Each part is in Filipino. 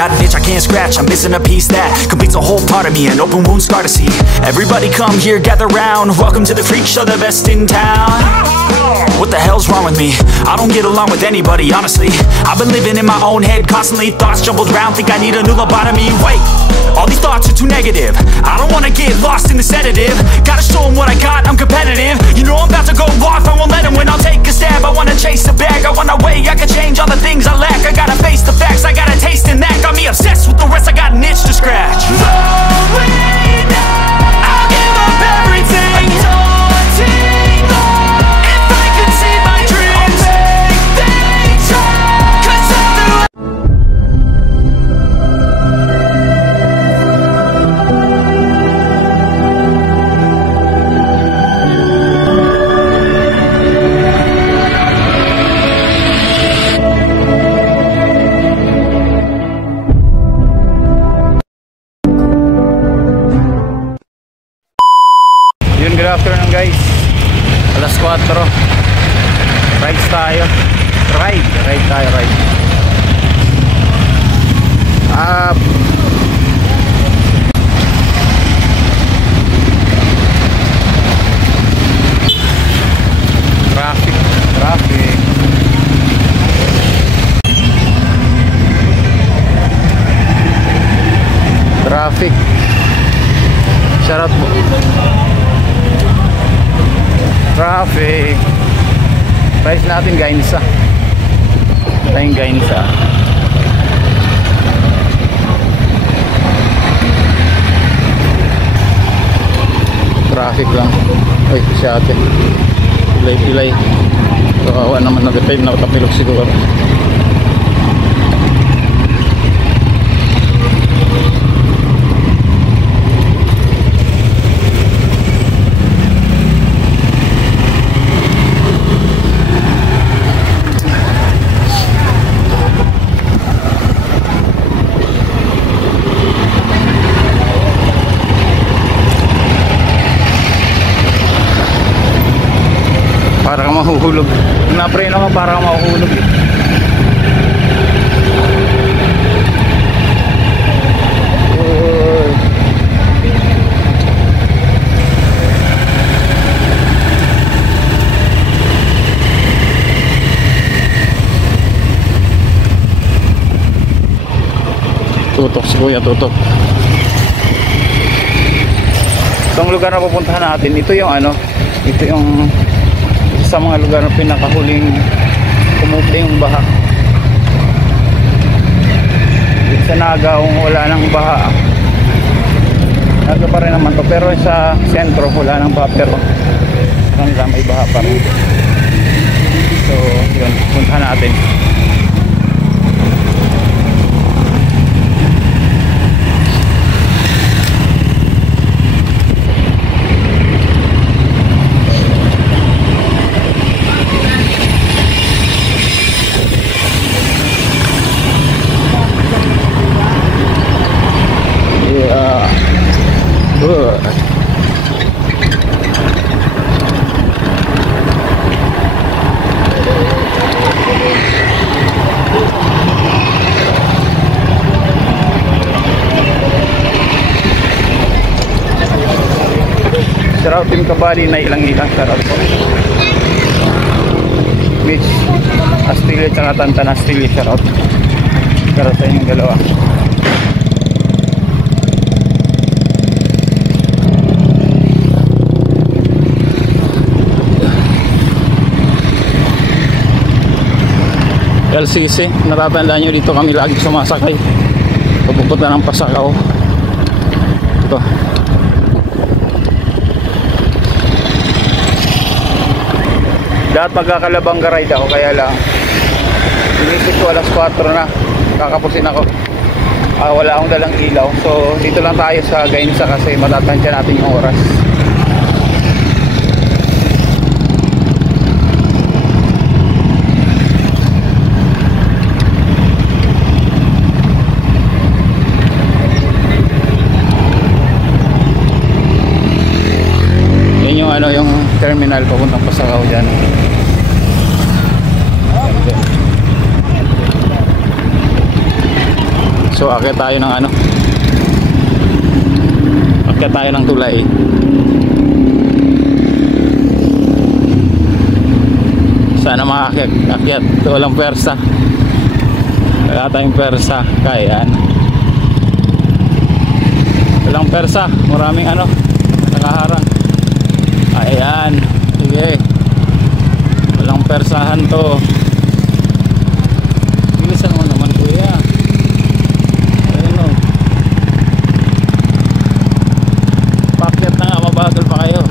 Got an itch I can't scratch, I'm missing a piece that completes a whole part of me, an open wound scar to see. Everybody come here, gather round, welcome to the freak show, the best in town. What the hell's wrong with me? I don't get along with anybody, honestly. I've been living in my own head constantly, thoughts jumbled around, think I need a new lobotomy. Wait, all these thoughts are too negative, I don't wanna get lost in the sedative. Gotta show them what I got, I'm competitive. You know I'm about to go off, I won't let them win, I'll take a stab. I wanna chase the bag, I wanna weigh, I can change all the things I lack. I gotta face the facts, I got a taste in that. Got me obsessed with the rest, I got an itch to scratch. Slowly now, I'll give up everything. Daunting though, if I could see my dreams, I'll make things right. 'Cause I'm Good afternoon guys, alas 4. Rides tayo. Ride tayo. Traffic. Shoutout po. Traffic. Price natin Gainsa. Tayong Gainsa. Traffic lang. Uy, si ate. Pilay. Kawawa naman, nag-time na katapilok siguro. Para ka mahuhulog. Kung na-preno ka, para ka mahuhulog eh. Tutok si kuya, tutok. Itong lugar na pupuntahan natin, ito yung ito yung sa mga lugar na pinakahuling kumupli yung baha. Sa Nagaw wala nang baha. Naga pa rin naman to, pero sa sentro wala nang baha, pero kanila may baha pa rin. So yun, puntahan natin. Shoutout Team Kabali na ilang shoutout po. Mitch Astille at Tantan Astille, shoutout. Shoutout sa inyong dalawa. LCC, natatandaan nyo dito kami lagi sumasakay pupunta ng Pasakaw. Ito Lahat magkakalabang ride ako, kaya lang inisip ko alas 4 na, kakapusin ako. Wala akong dalang ilaw, so dito lang tayo sa Gainsa kasi matatansya natin yung oras. Yun yung yung terminal papuntang Pasakaw dyan. So akyat tayo ng akyat tayo ng tulay. Sana makaakyat. Walang persa. Wala tayong persa. Kaya walang persa. Maraming nakaharang. Ayan. Sige. Walang persahan to. Bilisan mo naman, kuya. Pakyat na nga, mabagal pa kayo.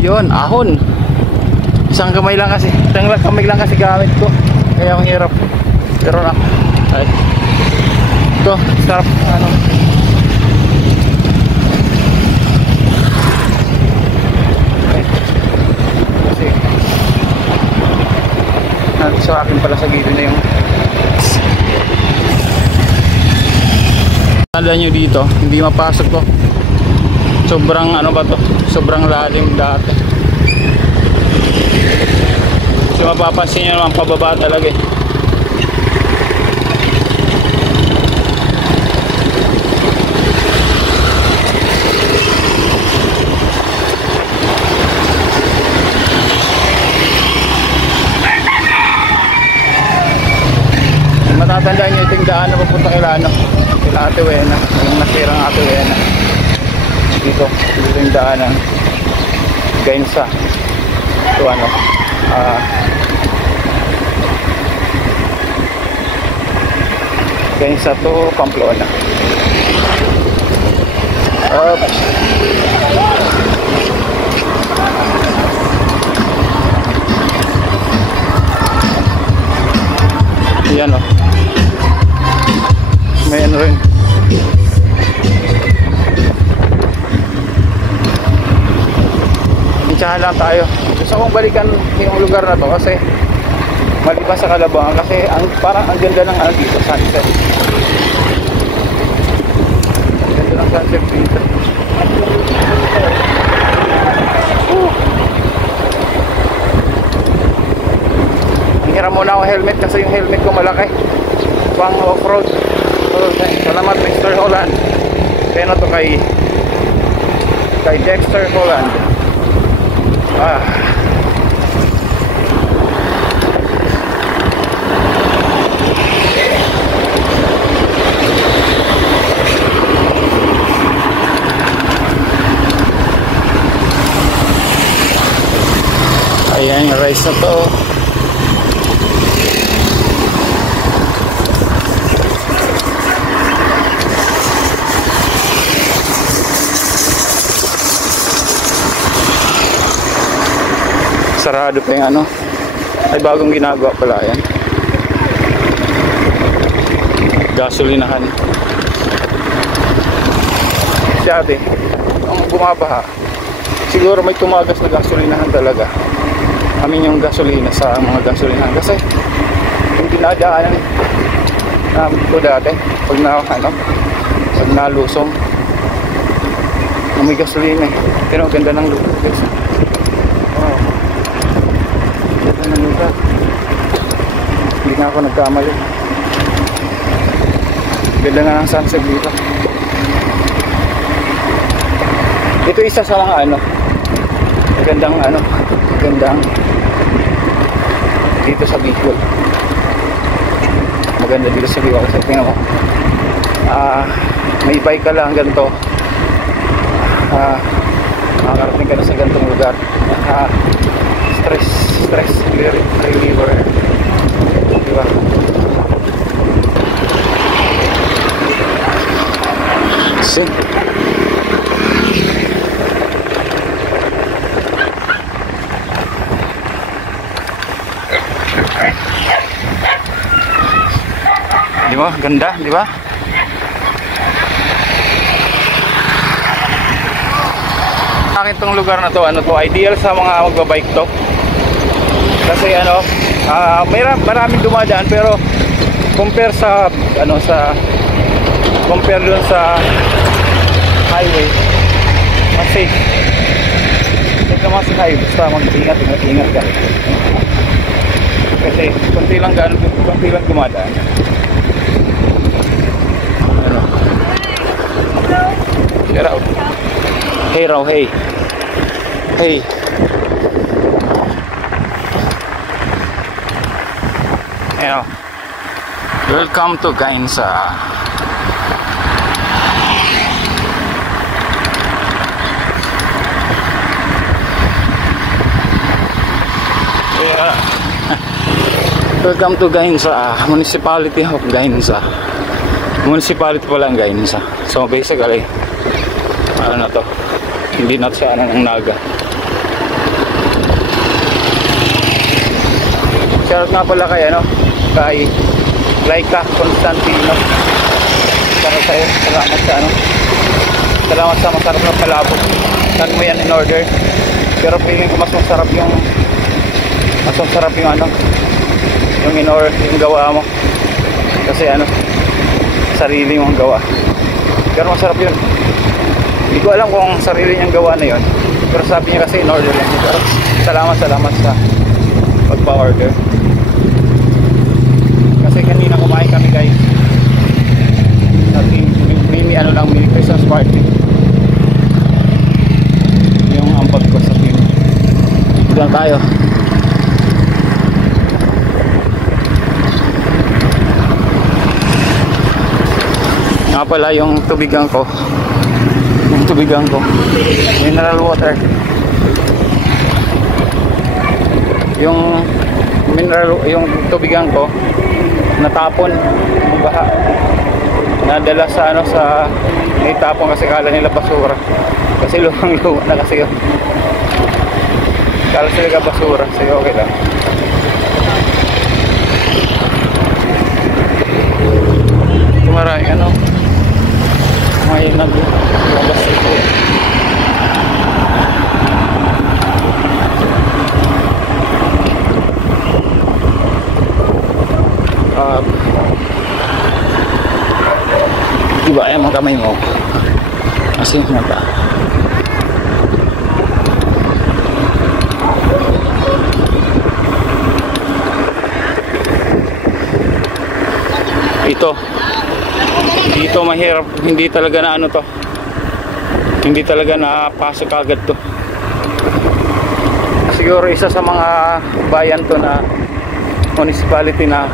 Yun, ahon. Isang kamay lang kasi gamit ko, kaya ang hirap. Pero ay, ito, sarap kasi sa akin pala sa gilid na yung tanda nyo dito, hindi mapasok to. Sobrang sobrang lalim dati. So mapapansin nyo naman, pababa talaga eh. Matatandaan nyo itong daan na papunta kila Ate Wena, yung nasirang Ate Wena. Dito yung daanan Gainsa to Gainsa to Pamplona. Yan may rin. Itsahan lang tayo. Gusto kong balikan yung lugar na to kasi maliban sa Kalabangan, kasi parang ang ganda ng dito, sunset. Ang ganda ng sunset dito. Hiram muna ako helmet kasi yung helmet ko malaki, pang off-road. Salamat Mr. Holland. Kaya na to kay Dexter Holland. Ayan yung rice na to. Sarado pa yung ay bagong ginagawa pala yan. Gasolinahan. Dati ang bumabaha, siguro may tumagas na gasolinahan talaga. Amin yung gasolina sa mga gasolinahan kasi yung dinadaanan namin ko dati pag nalusong may gasolina eh. Pero ganda ng lugar. Hindi nga ako nagkamali. Ganda nga ng sunset dito. Ito isa sa mga magandang dito sa Bicol. Maganda dito sa Bicol kasi tingnan mo, may bike ka lang ganito, makakarating ka na sa ganitong lugar. Stress reliever. Di ba? Ganda, di ba? Akin tong lugar na to, ideal sa mga magbabike to. Kasi maraming dumadaan, pero compare sa compare dun sa highway, mas safe. Safe naman sa highway, basta mag-ingat ka. Kasi konti lang dumadaan. Get out. Hey raw, hey. Hey. Ayan. Welcome to Gainsa. Yeah. Welcome to Gainsa, Municipality of Gainsa. Municipality pala ang Gainsa. So basically, ano na to? Hindi na siya ng Naga. Shout nga pala kay Laika Constantino. Salamat sa masarap na palabok. Saan mo yan in order? Pero feeling ko mas masarap yung yung gawa mo. Kasi sarili mong gawa. Pero masarap yun. Hindi ko alam kung sarili niyang gawa na yun, pero sabi niya kasi in order lang. Pero salamat sa pagpa-order. Kasi kanina kumain kami guys at mini Christmas party. Yung ambag ko sa team. Doon tayo. Nga pala yung tubigan ko, mineral water. Yung tubigan ko natapon, baha, nadala sa naitapon kasi kala nila basura, kasi luwang-luwa na kasi yun. Kala sila basura, sige okay lang. Maraming may naglabas ito. Diba yung mga kamay mo kasi mata. Dito mahirap, hindi talaga napasok agad to. Siguro isa sa mga bayan to na municipality na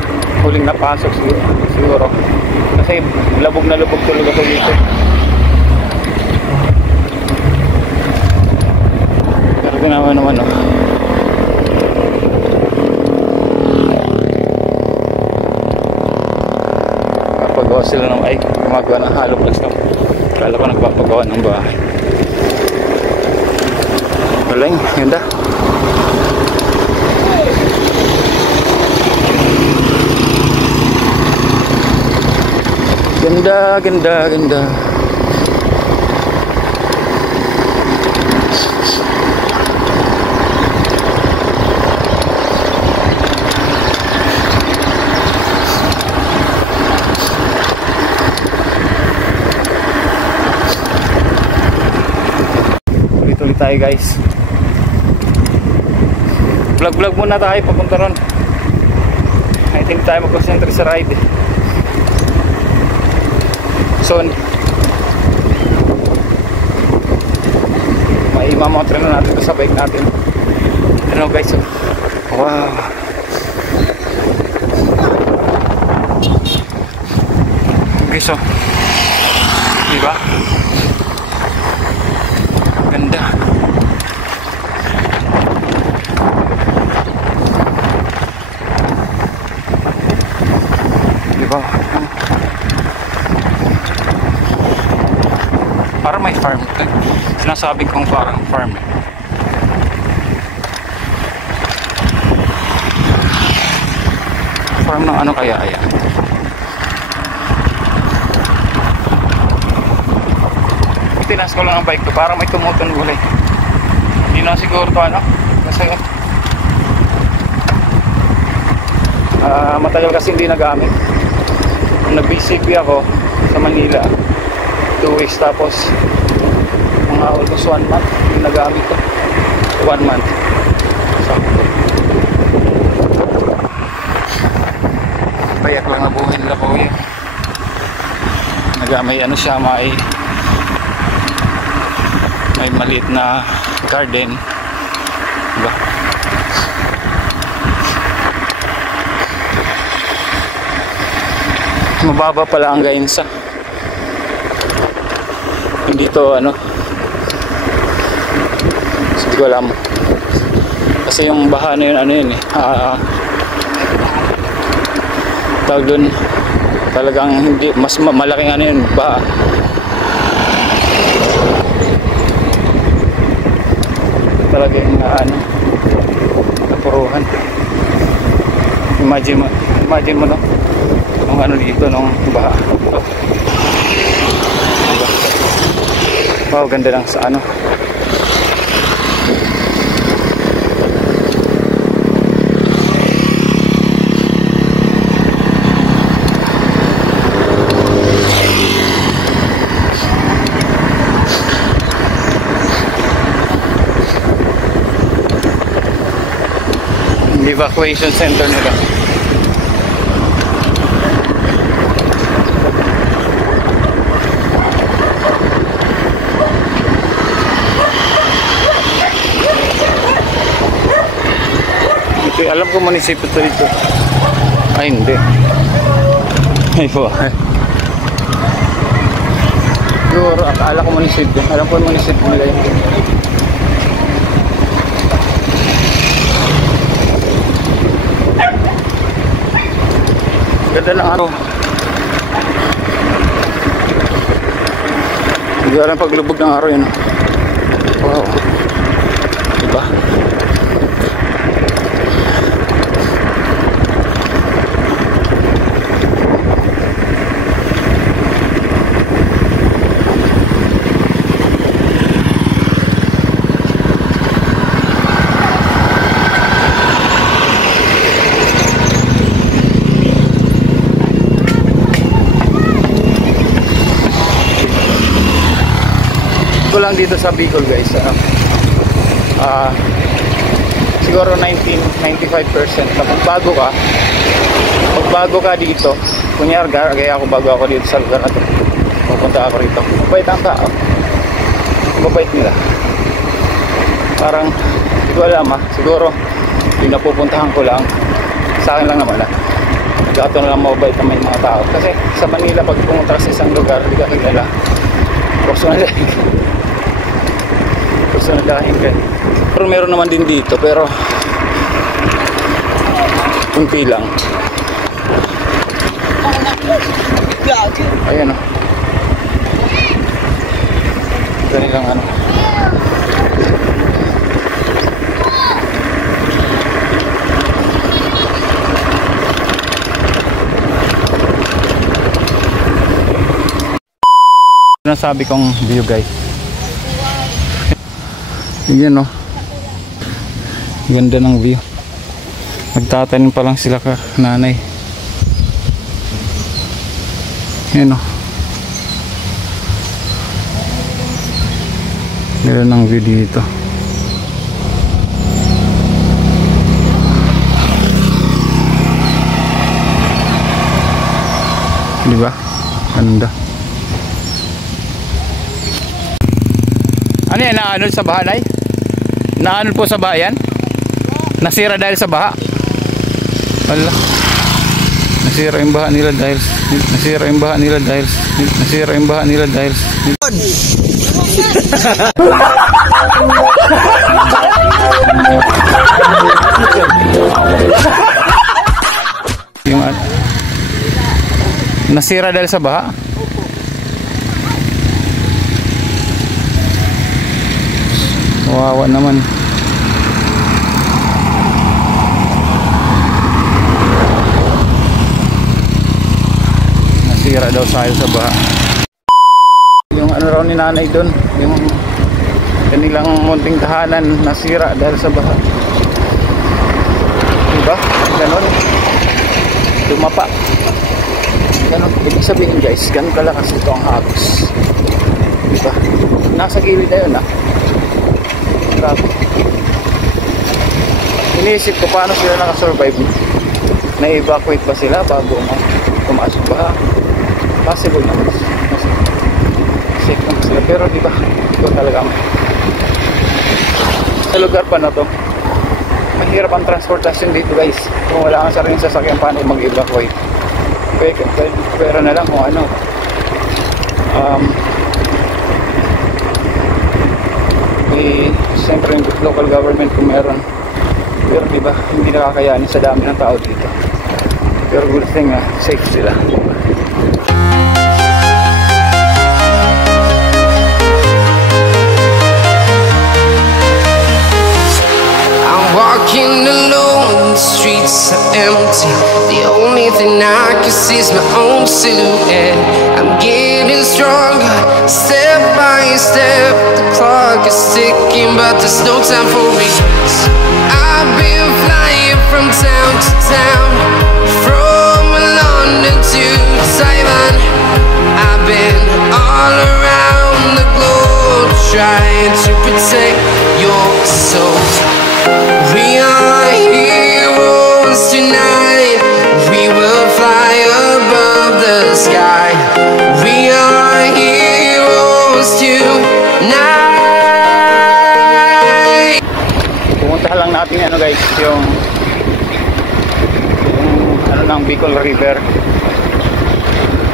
huling napasok siguro. Kasi labog na lubog talaga to dito. Pero ginawa naman Gumagawa sila gumagawa ng hollow blocks lang. Kala ko nagpapagawa ng bahay. Galing, ganda. Ganda. Ulit tayo guys. Vlog muna tayo papunta ron. I think tayo mag-concentrate sa ride. Soon may mamotre na natin ito sa bike natin. Guys, wow, okay, so diba ganda. Diba parang may farm. Sinasabi kong parang farm. Farm ng ano kaya ayan. maintenance ko lang ang bike ko para may tumutun gulay. Hindi na siguro to ano kasi matagal kasi hindi nagamit. Nung nag-BCP ako sa Manila 2 weeks, tapos mga almost 1 month yung nagamit ko. 1 month so, payak lang na buhay nila ko yun. May ano siya, may maliit na garden, diba? Mababa pala ang gainsa, hindi to ano, hindi ko alam kasi yung baha na yun ano yun eh, tawag dun, talagang hindi, mas malaking ano yun, baha. Talagang ano, napuruhan. Imagine mo no, nung ano dito, nung baha. Wow, ganda lang sa ano. Evacuation center nila. Ito, alam ko munisipyo to dito. Ay hindi. Ay po. Siguro akala ko munisipyo. Alam ko munisipyo nila yun. Ganda ng araw. Hindi alam paglubog ng araw yun. Wow. Diba? Lang dito sa Bicol guys, siguro 95% na pag bago ka dito, kunyari kaya ako bago ako dito sa lugar na to, pupunta ako rito, mabait ang tao, mabait nila, parang hindi ko alam siguro yung napupuntahan ko lang, sa akin lang naman nagkataon na lang mabait na may mga tao, kasi sa Manila pag pumunta ka sa isang lugar hindi ka kilala, personalahin ka. Pero meron naman din dito, pero kunti lang. Ayan o. Ganilang ano. Nasabi kong view guys. Yan o, ganda ng view. Nagtatanim pa lang sila ka nanay. Yan o, ganda ng view dito. Diba? Ganda. Ano yan, naanod sa baha, Nay? Naanod po sa bayan? Nasira dahil sa baha? Wala. Nasira yung baha nila dahil yung nasira dahil sa baha? Kawawa naman. Nasira daw sa baha. Yung ano raw ni nanay doon, yung kanilang munting tahanan nasira dahil sa baha. Diba? Ganon. Dumapa. Ganon. Ibig sabihin guys, ganon kalakas ito ang hagos. Diba? Nasa gilid na yun, grabe. Iniisip ko paano sila nakasurvive. Na-evacuate ba sila bago tumaas yung baha? Possible naman. Safe naman sila. Pero diba, ito talaga sa lugar pa na to, mahirap ang transportasyon dito guys. Kung wala kang sariling sasakyan, paano mag-evacuate? Pero na lang kung ano, siyempre yung local government kung meron. Pero diba, hindi nakakayanin sa dami ng tao dito. Pero good thing safe sila. Walking alone, the streets are empty. The only thing I can see is my own silhouette. I'm getting stronger, step by step. The clock is ticking, but there's no time for regrets. I've been flying from town to town, from London to Taiwan. I've been all around the globe, trying to protect your soul. We are heroes tonight. We will fly above the sky. We are heroes tonight. Pumunta lang natin ano guys, yung ano ng Bicol River.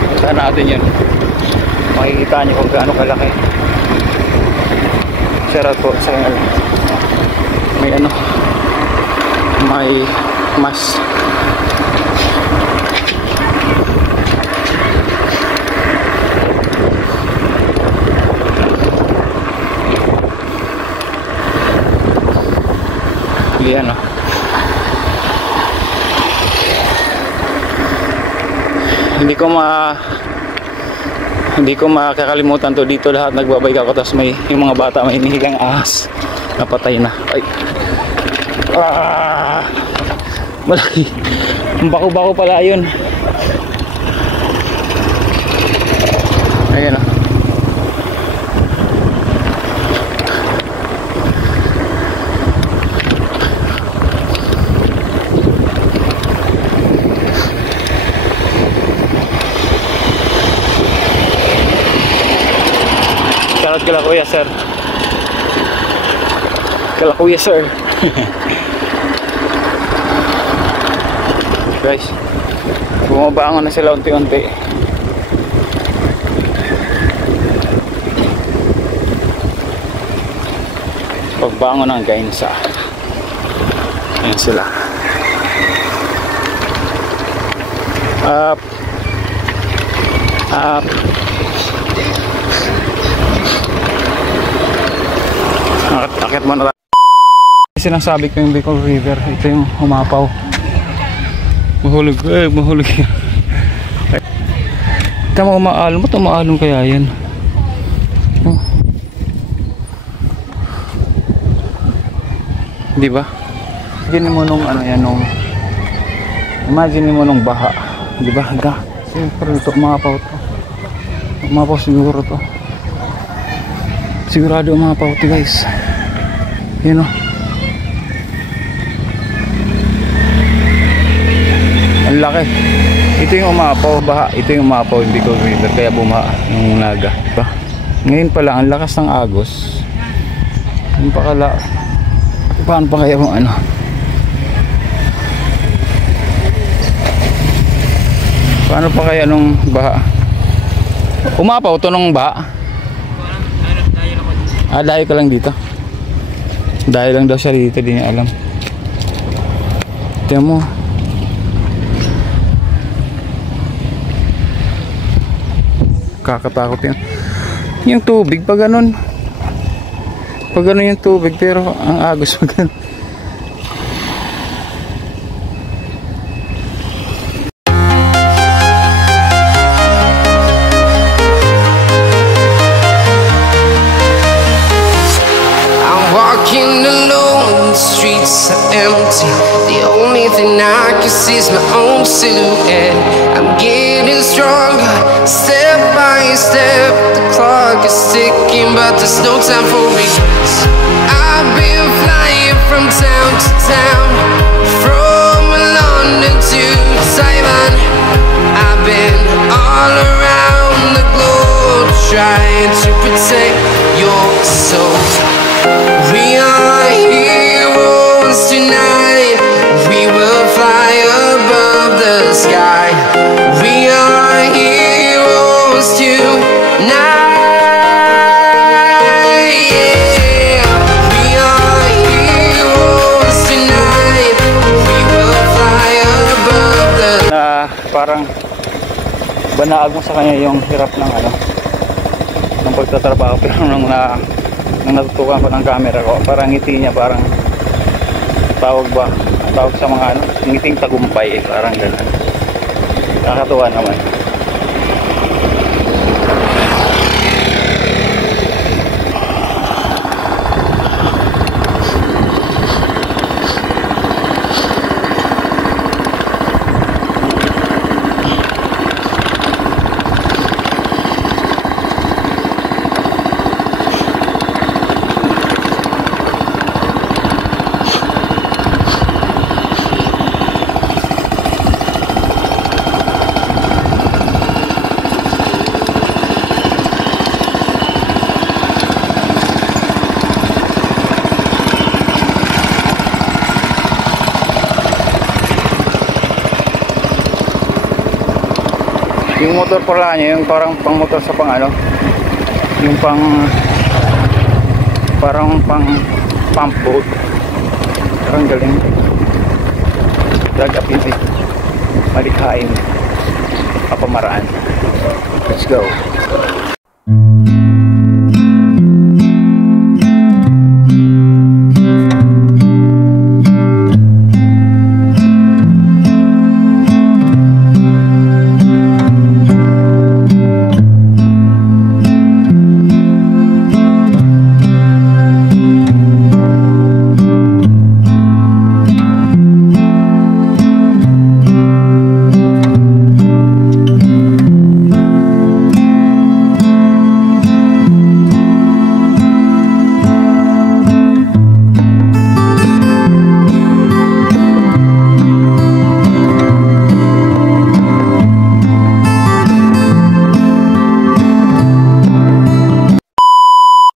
Punta natin yun. Makikita nyo kung gaano kalaki. Shoutout po sa may ano, may mas yan hindi ko makakalimutan to. Dito lahat nagbabike ako, tapos may yung mga bata may hinihigang ahas napatay na. Ay, malaki, bako-bako pala yun. Ayan shoutout kala kuya sir. Kala kuya sir. Guys, bumabangon na sila unti-unti. Pagbangon ng Gainsa, ayan sila. Up, up. Akit mo na. Sinasabi ko yung Bicol River, ito yung humapaw. Mahulog, mahulog yan. Tama, umaalon mo, umaalon kaya yan. Diba? Imagine mo nung ano yan, nung imagine mo nung baha. Diba? Siyempre ito, umapaw to. Umapaw siguro to. Sigurado umapaw to guys. You know, ang laki. Ito yung umapaw, baha. Ito yung umapaw, yung Bicol River, kaya bumaha yung Naga, diba? Ngayon pala ang lakas ng agos. Yung pakala, paano pa kaya kung ano? Paano pa kaya nung baha? Umapaw to nung baha? Dayo ka lang dito. Dayo lang daw siya dito, di niya alam. Tignan mo. Kakatakot yun. Yung tubig pag ganun. Pag ganun yung tubig, pero ang agos pag ganun. see's my own silhouette. I'm getting stronger, step by step. The clock is ticking, but there's no time for regrets. I've been flying from town to town, from London to Taiwan. I've been all around the globe, trying to protect your soul. We are heroes tonight. We will fly above the sky. We are heroes tonight. Yeah. We are heroes tonight. We will fly above the Na parang banaag mo sa kanya yung hirap ng ng pagtatrabaho, pero nung natutukan ko ng camera ko, parang ngiti niya parang tawag sa mga ngiting tagumpay, parang gano'n. Nakakatuwa naman. Yung motor pala niya, yung parang pang motor sa yung parang pang pump boat. Parang galing. Drag up yun eh. Malikhain. Kapamaraan. Let's go.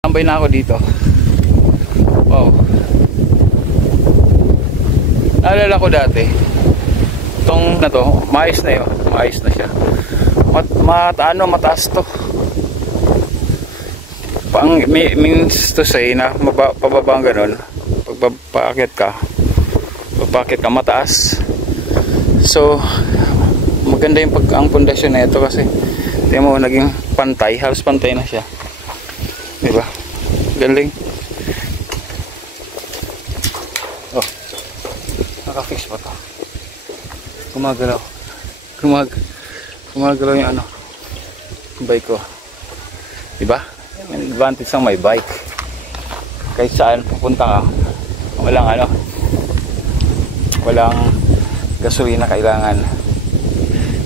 Tambay na ako dito. Wow. Naalala ko dati, itong na to, maayos na yun. Maayos na siya. Mataas to. Means to say na pababa ang ganun. Pag paakyat ka mataas. So maganda yung ang pundasyon na ito kasi tingnan mo, naging pantay, halos pantay na siya. Diba? Galing. Oh, naka-fix pa to. Gumagalaw. Gumagalaw yung bike ko. Diba? May advantage ang may bike. Kahit saan pupunta ka, walang gasolina kailangan.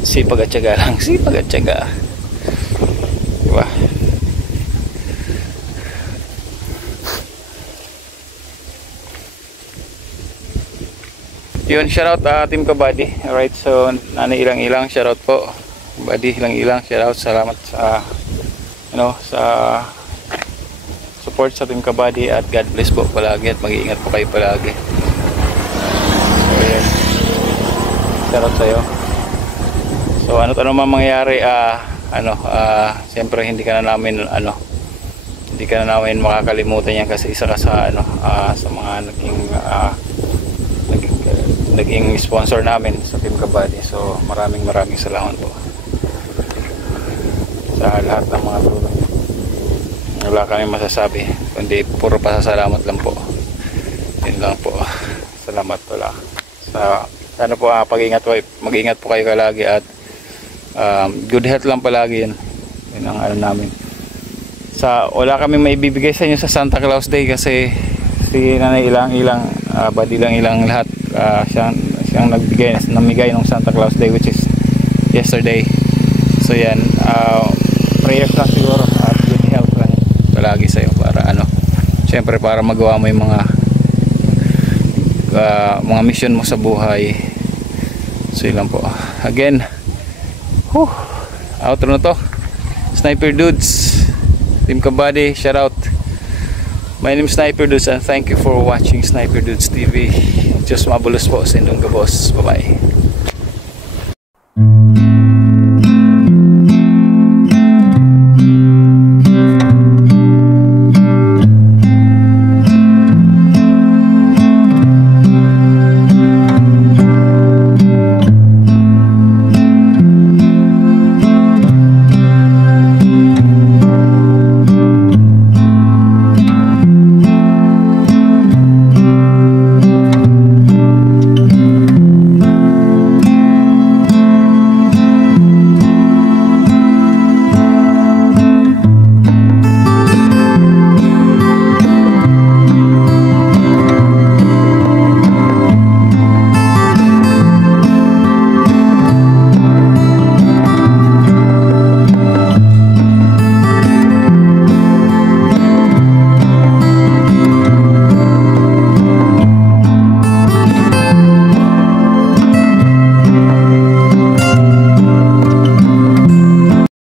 Sipag at tiyaga lang. Sipag at tiyaga. Diba? Yun, shoutout Team Kabady. Alright, so Nanay Ilang-Ilang, shoutout po. Kabady Ilang-Ilang, shoutout. Salamat sa sa support sa Team Kabady at God bless po palagi at mag-iingat po kayo palagi. So yun, shoutout sa'yo. So ano man mangyari, siyempre hindi ka na namin makakalimutan yan kasi isa ka sa sa mga naging sponsor namin sa Team Kabady. So maraming salamat po sa lahat ng mga tulong. Wala kami masasabi kundi puro pasasalamat lang po. Yun lang po. Salamat pala. Sana po mag-ingat po kayo lagi at good health lang palagi yun. Yun ang namin. Wala kami maibibigay sa inyo sa Santa Claus Day kasi si Nanay Ilang-Ilang, Badi Ilang-Ilang lahat, siyang namigay ng Santa Claus Day, which is yesterday. So yan, prayer ka siguro at good health lang palagi sa'yo para syempre para magawa mo yung mga mission mo sa buhay. So yun lang po. Again, outro na to. Sniper Dudes, Team Kabady, shout out. My name is Sniper Dudes and thank you for watching Sniper Dudes TV. Just mabulos po sa inyong gabos. Bye bye.